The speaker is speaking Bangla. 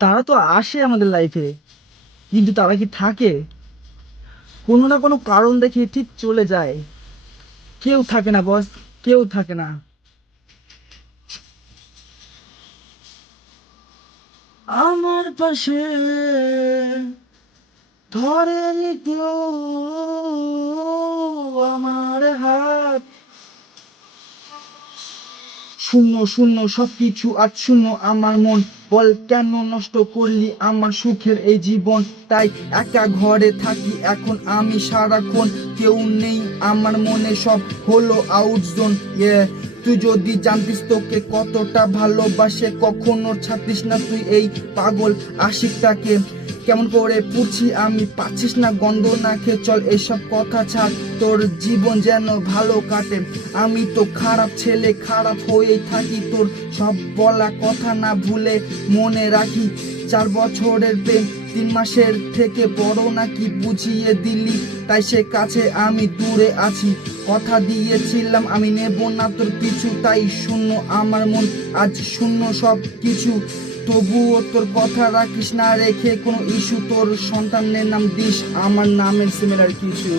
তারা তো আসে আমাদের লাইফে, কিন্তু তারা কি থাকে? কোনো না কোনো কারণ দেখে ঠিক চলে যায়। কেউ থাকে না বস, কেউ থাকে না। আমার পাশে ধরে নিতো আমার হাত। শূন্য শূন্য সবকিছু আজ শূন্য আমার মন। বল কেন নষ্ট করলি আমার সুখের এই জীবন? তাই একা ঘরে থাকি এখন আমি সারাক্ষণ। কেউ নেই আমার মনে, সব হলো আউট জোন। তুই যদি জানতিস তোকে কতটা ভালোবাসে, কখনো ছাড়তিস না তুই এই পাগল আশিকটাকে। কেমন করে পুড়ছি আমি, পাচ্ছিস না গন্ধ না খেয়ে? চল এসব কথা ছাড়, তোর জীবন যেন ভালো কাটে। আমি তো খারাপ ছেলে, খারাপ হয়েই থাকি। তোর সব বলা কথা না ভুলে মনে রাখি। 4 বছরের প্রেম 3 মাসের থেকে বড় নাকি বুঝিয়ে দিলি, তাই সে কাছে আমি দূরে আছি। কথা দিয়েছিলাম আমি নেব না তোর পিছু, তাই শূন্য আমার মন আজ শূন্য সব কিছু। তবুও তোর কথা রাখিস না রেখে কোনো ইস্যু, তোর সন্তানের নাম দিস আমার নামের সিমিলার কিছু।